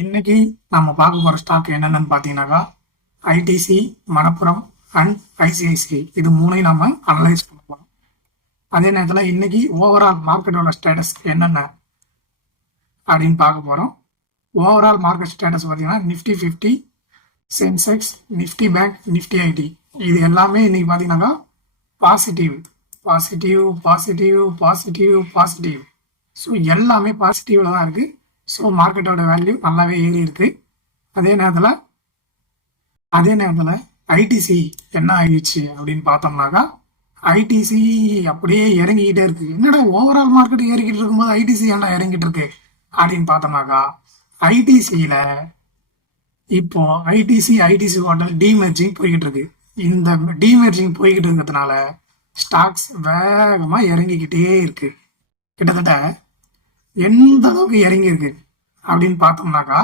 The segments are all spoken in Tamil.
இன்னைக்கு நம்ம பார்க்க போற ஸ்டாக் என்னென்னு பார்த்தீங்கன்னாக்கா ஐடிசி மணப்புரம் அண்ட் ஐசிஐசிஐ இது மூணையும் நம்ம அனலைஸ் பண்ண போறோம். அதே நேரத்தில் இன்னைக்கு ஓவரால் மார்க்கெட்டோட ஸ்டேட்டஸ் என்னென்ன அப்படின்னு பார்க்க போறோம். ஓவரால் மார்க்கெட் ஸ்டேட்டஸ் பார்த்தீங்கன்னா Nifty fifty Sensex Nifty bank Nifty IT இது எல்லாமே இன்னைக்கு பார்த்தீங்கன்னாக்கா positive positive positive positive positive so எல்லாமே பாசிட்டிவில் தான் இருக்குது ஸோ மார்க்கெட்டோட வேல்யூ நல்லாவே ஏறி இருக்கு அதே நேரத்தில் அதே நேரத்தில் ஐடிசி என்ன ஆயிடுச்சு அப்படின்னு பார்த்தோம்னாக்கா ஐடிசி அப்படியே இறங்கிக்கிட்டே இருக்கு. என்னடா ஓவரால் மார்க்கெட் ஏறிக்கிட்டு இருக்கும்போது ஐடிசி என்ன இறங்கிட்டு இருக்கு? அப்படின்னு பார்த்தோம்னாக்கா ஐடிசியில இப்போ ஐடிசி ஐடிசி ஹோட்டல் டிமெர்ஜிங் போய்கிட்டு இருக்கு. இந்த டிமெர்ஜிங் போய்கிட்டு இருக்கிறதுனால ஸ்டாக்ஸ் வேகமாக இறங்கிக்கிட்டே இருக்கு. கிட்டத்தட்ட எந்த அளவுக்கு இறங்கியிருக்கு அப்படின்னு பார்த்தோம்னாக்கா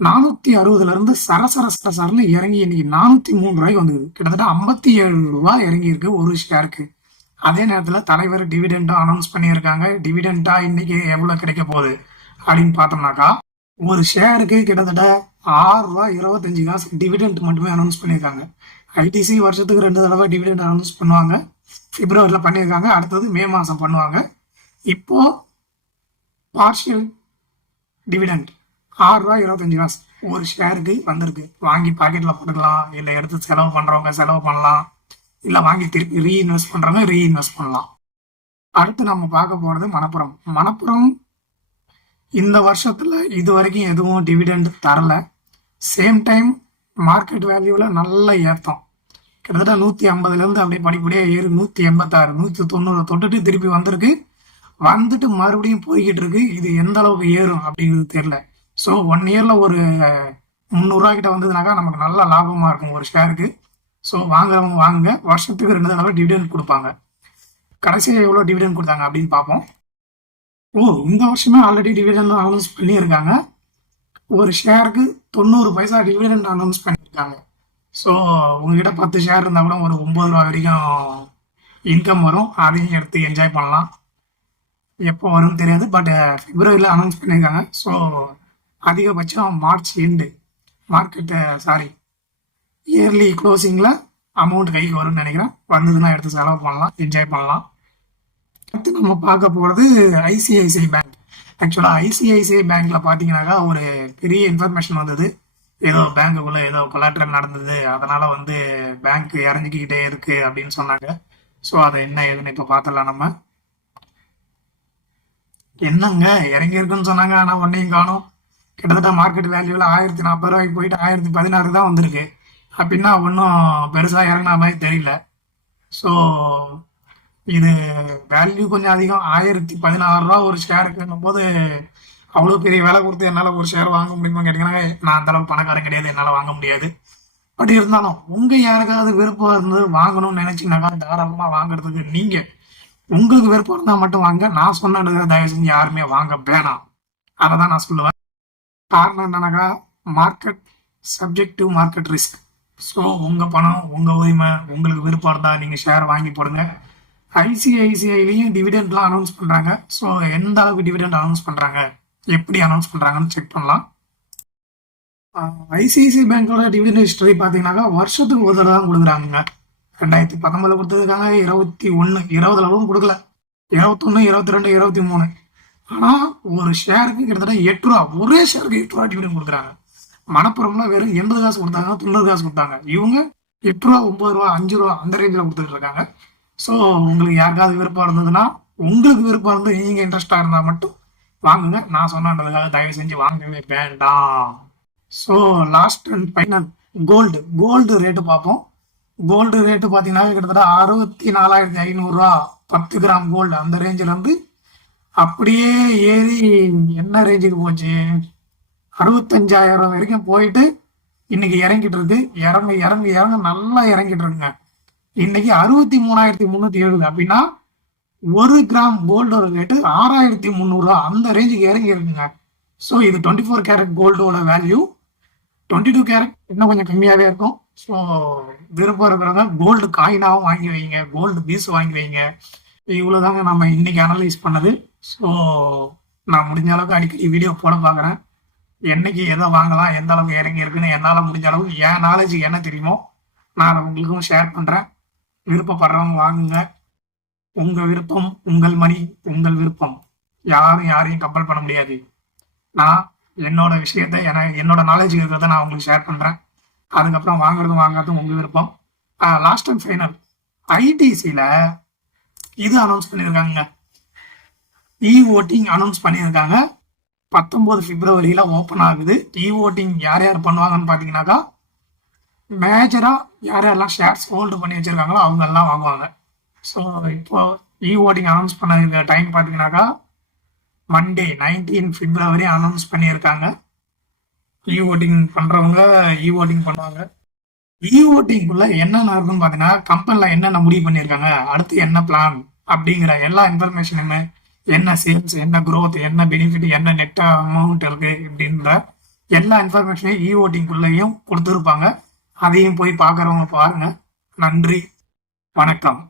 நானூத்தி அறுபதுல இருந்து சரசர சரசரன்னு இறங்கி இன்னைக்கு நானூத்தி மூணு ரூபாய்க்கு வந்தது. கிட்டத்தட்ட ஐம்பத்தி ஏழு ரூபாய் இறங்கியிருக்கு ஒரு ஷேருக்கு. அதே நேரத்துல தலைவர் டிவிடெண்டும் அனௌன்ஸ் பண்ணியிருக்காங்க. டிவிடெண்டா இன்னைக்கு எவ்வளவு கிடைக்க போகுது அப்படின்னு பார்த்தோம்னாக்கா ஒரு ஷேருக்கு கிட்டத்தட்ட ஆறு ரூபாய் இருபத்தஞ்சு காசு டிவிடெண்ட் மட்டுமே அனௌன்ஸ் பண்ணியிருக்காங்க. ஐடிசி வருஷத்துக்கு ரெண்டு தடவை டிவிடெண்ட் அனௌன்ஸ் பண்ணுவாங்க. பிப்ரவரியில் பண்ணியிருக்காங்க. அடுத்தது மே மாதம் பண்ணுவாங்க. இப்போ பார்ஷியல் டிவிடெண்ட் ஆறுரூவா இருபத்தஞ்சி ரூபா ஒரு ஷேருக்கு வந்திருக்கு. வாங்கி பாக்கெட்டில் போட்டுக்கலாம். இல்லை எடுத்து செலவு பண்ணுறவங்க செலவு பண்ணலாம். இல்லை வாங்கி திருப்பி ரீஇன்வெஸ்ட் பண்ணுறவங்க ரீஇன்வெஸ்ட் பண்ணலாம். அடுத்து நம்ம பார்க்க போகிறது மணப்புறம். மணப்புறம் இந்த வருஷத்தில் இது வரைக்கும் எதுவும் டிவிடெண்ட் தரல. சேம் டைம் மார்க்கெட் வேல்யூவில் நல்ல ஏற்றம் கிட்டத்தட்ட நூற்றி ஐம்பதுலேருந்து அப்படியே படிப்படியாக ஏறி நூற்றி எண்பத்தாறு நூற்றி தொண்ணூறு தொட்டுட்டு திருப்பி வந்திருக்கு. வந்துட்டு மறுபடியும் போய்கிட்டு இருக்கு. இது எந்த அளவுக்கு ஏறும் அப்படிங்கிறது தெரியல. ஸோ ஒன் இயரில் ஒரு முந்நூறுரூவா கிட்ட வந்ததுனாக்கா நமக்கு நல்ல லாபமாக இருக்கும் ஒரு ஷேருக்கு ஸோ வாங்குறவங்க வாங்குங்க. வருஷத்துக்கு ரெண்டு தடவை டிவிடெண்ட் கொடுப்பாங்க. கடைசியாக எவ்வளோ டிவிடெண்ட் கொடுத்தாங்க அப்படின்னு பார்ப்போம். ஓ இந்த வருஷமே ஆல்ரெடி டிவிடெண்ட் அனௌன்ஸ் பண்ணியிருக்காங்க. ஒரு ஷேருக்கு தொண்ணூறு பைசா டிவிடெண்ட் அனௌன்ஸ் பண்ணியிருக்காங்க. ஸோ உங்ககிட்ட பத்து ஷேர் இருந்தால் கூட ஒரு ஒம்பது ரூபா வரைக்கும் இன்கம் வரும். அதையும் எடுத்து என்ஜாய் பண்ணலாம். எப்போ வரும்னு தெரியாது பட் பிப்ரவரியில் அனௌன்ஸ் பண்ணியிருக்காங்க. ஸோ அதிகபட்சம் March end market sorry early க்ளோசிங்கில் amount கைக்கு வரும்னு நினைக்கிறேன். வந்ததுன்னா எடுத்து செலவு பண்ணலாம் என்ஜாய் பண்ணலாம். அடுத்து நம்ம பார்க்க போகிறது ஐசிஐசிஐ பேங்க் ஆக்சுவலாக ஐசிஐசிஐ பேங்க்கில் பார்த்தீங்கன்னாக்கா ஒரு பெரிய இன்ஃபர்மேஷன் வந்தது. ஏதோ பேங்க்குள்ள ஏதோ கொலாட்ரல் நடந்தது. அதனால வந்து பேங்க் இறஞ்சிக்கிட்டே இருக்கு அப்படின்னு சொன்னாங்க. ஸோ அதை என்ன ஏதுன்னு இப்போ பார்த்துடலாம் நம்ம. என்னங்க? இறங்கி இருக்குன்னு சொன்னாங்க. ஆனால் ஒன்றையும் காணும். கிட்டத்தட்ட மார்க்கெட் வேல்யூவில் ஆயிரத்தி நாற்பது ரூபாய்க்கு போயிட்டு ஆயிரத்தி பதினாறு தான் வந்திருக்கு. அப்படின்னா ஒன்றும் பெருசாக இறங்கின மாதிரி தெரியல. ஸோ இது வேல்யூ கொஞ்சம் அதிகம். ஆயிரத்தி பதினாறு ரூபா ஒரு ஷேருக்குன்னும் போது அவ்வளோ பெரிய விலை கொடுத்து என்னால் ஒரு ஷேர் வாங்க முடியுமா கேட்டீங்கன்னா நான் அந்த பணக்காரன் கிடையாது. என்னால் வாங்க முடியாது. பட் இருந்தாலும் உங்கள் யாருக்காவது விருப்பம் இருந்து வாங்கணும்னு நினச்சிங்கனாக்கா தாராளமாக வாங்குறதுக்கு நீங்கள் உங்களுக்கு விருப்பம் இருந்தால் மட்டும் வாங்க. நான் சொன்னது தயவு செஞ்சு யாருமே வாங்க வேணாம். அதை தான் நான் சொல்லுவேன். காரணம் என்னன்னாக்கா market subject to market risk so உங்கள் பணம் உங்கள் உரிமை உங்களுக்கு விருப்பம் இருந்தால் நீங்கள் ஷேர் வாங்கி போடுங்க. ஐசிஐசிஐலையும் டிவிடெண்ட்லாம் அனௌன்ஸ் பண்ணுறாங்க ஸோ எந்த அளவுக்கு டிவிடெண்ட் அனௌன்ஸ் பண்ணுறாங்க எப்படி அனௌன்ஸ் பண்ணுறாங்கன்னு செக் பண்ணலாம். ஐசிஐசிஐ பேங்கோட டிவிடன் ஹிஸ்டரி பார்த்தீங்கன்னாக்கா வருஷத்துக்கு ஒரு தடவை தான் கொடுக்குறாங்க ரெண்டாயிரத்தி பத்தொம்பதில் கொடுத்துருக்காங்க இருபத்தி ஒன்று இருபது அளவும் கொடுக்கல. இருபத்தொன்று இருபத்தி ரெண்டு இருபத்தி மூணு. ஆனால் ஒரு ஷேருக்கு கிட்டத்தட்ட எட்டு ரூபா ஒரே ஷேருக்கு எட்டு ரூபா டிவிடன் கொடுக்குறாங்க. மணப்புறம்ல வெறும் எண்பது காசு கொடுத்தாங்க தொண்ணூறு காசு கொடுத்தாங்க. இவங்க எட்டு ரூபா ஒம்பது ரூபா அஞ்சு ரூபா அந்த ரேஞ்சில் கொடுத்துட்டு இருக்காங்க. ஸோ உங்களுக்கு யாருக்காவது விருப்பம் இருந்ததுன்னா உங்களுக்கு விருப்பம் இருந்து நீங்கள் இன்ட்ரெஸ்டாக இருந்தால் மட்டும் வாங்குங்க. நான் சொன்னதுக்காக தயவு செஞ்சு வாங்கவே வேண்டாம். So last and final gold gold rate பார்ப்போம். கோல்டு ரேட்டு பார்த்தீங்கன்னா கிட்டத்தட்ட அறுபத்தி நாலாயிரத்தி ஐநூறுரூவா பத்து கிராம் கோல்டு அந்த ரேஞ்சிலேருந்து அப்படியே ஏறி என்ன ரேஞ்சுக்கு போச்சு? அறுபத்தஞ்சாயிரம் வரைக்கும் போயிட்டு இன்னைக்கு இறங்கிட்டு இருக்கு. இறங்கு இறங்க இறங்கு நல்லா இறங்கிட்டு இருக்குங்க. இன்னைக்கு அறுபத்தி மூணாயிரத்தி முந்நூற்றி எழுபது. அப்படின்னா ஒரு கிராம் கோல்டோட ரேட்டு ஆறாயிரத்தி முந்நூறுரூவா அந்த ரேஞ்சுக்கு இறங்கி இருக்குங்க. ஸோ இது டுவெண்ட்டி ஃபோர் கேரட் கோல்டோட வேல்யூ டுவெண்ட்டி டூ கேரட் இன்னும் கொஞ்சம் கம்மியாகவே இருக்கும். ஸோ விருப்பம் இருக்கிறவங்க கோல்டு காயினாகவும் வாங்கி வைங்க. கோல்டு பீஸ் வாங்கி வைங்க. இவ்வளோதாங்க நம்ம இன்னைக்கு அனலைஸ் பண்ணது. ஸோ நான் முடிஞ்ச அளவுக்கு அடிக்கடி வீடியோ போட பார்க்குறேன் என்னைக்கு எதை வாங்கலாம் எந்த அளவுக்கு இறங்கி இருக்குன்னு என்னால் முடிஞ்ச அளவுக்கு என் நாலேஜ் என்ன தெரியுமோ நான் அதை உங்களுக்கும் ஷேர் பண்ணுறேன் விருப்பப்படுறவங்க வாங்குங்க. உங்கள் விருப்பம் உங்கள் மணி உங்கள் விருப்பம். யாரும் யாரையும் கம்பல் பண்ண முடியாது. நான் என்னோட விஷயத்த என என்னோட நாலேஜ் இருக்கிறத நான் உங்களுக்கு ஷேர் பண்ணுறேன் அதுக்கப்புறம் வாங்குறதும் வாங்காததும் உங்கள் விருப்பம். லாஸ்ட் அண்ட் ஃபைனல் ஐடிசியில் இது அனௌன்ஸ் பண்ணியிருக்காங்க இ ஓட்டிங் அனௌன்ஸ் பண்ணியிருக்காங்க பத்தொம்போது பிப்ரவரியில் ஓப்பன் ஆகுது. இ ஓட்டிங் யார் யார் பண்ணுவாங்கன்னு பார்த்தீங்கன்னாக்கா மேஜராக யார் யாரெல்லாம் ஷேர்ஸ் ஹோல்டு பண்ணி வச்சுருக்காங்களோ அவங்கெல்லாம் வாங்குவாங்க. ஸோ இப்போ இ ஓட்டிங் அனௌன்ஸ் பண்ண டைம் பார்த்தீங்கன்னாக்கா மண்டே நைன்டீன் பிப்ரவரி அனௌன்ஸ் பண்ணியிருக்காங்க. இ ஓட்டிங் பண்ணுறவங்க இ ஓட்டிங் பண்ணுவாங்க. இ ஓட்டிங்குள்ள என்னென்ன இருக்குன்னு பார்த்தீங்கன்னா கம்பெனியில் என்னென்ன முடிவு பண்ணியிருக்காங்க அடுத்து என்ன பிளான் அப்படிங்கிற எல்லா இன்ஃபர்மேஷனுமே என்ன சேல்ஸ் என்ன க்ரோத் என்ன பெனிஃபிட் என்ன நெட் அமௌண்ட் இருக்கு அப்படின்ற எல்லா இன்ஃபர்மேஷனையும் இ ஓட்டிங்குள்ளேயும் கொடுத்துருப்பாங்க. அதையும் போய் பார்க்குறவங்க பாருங்க. நன்றி. வணக்கம்.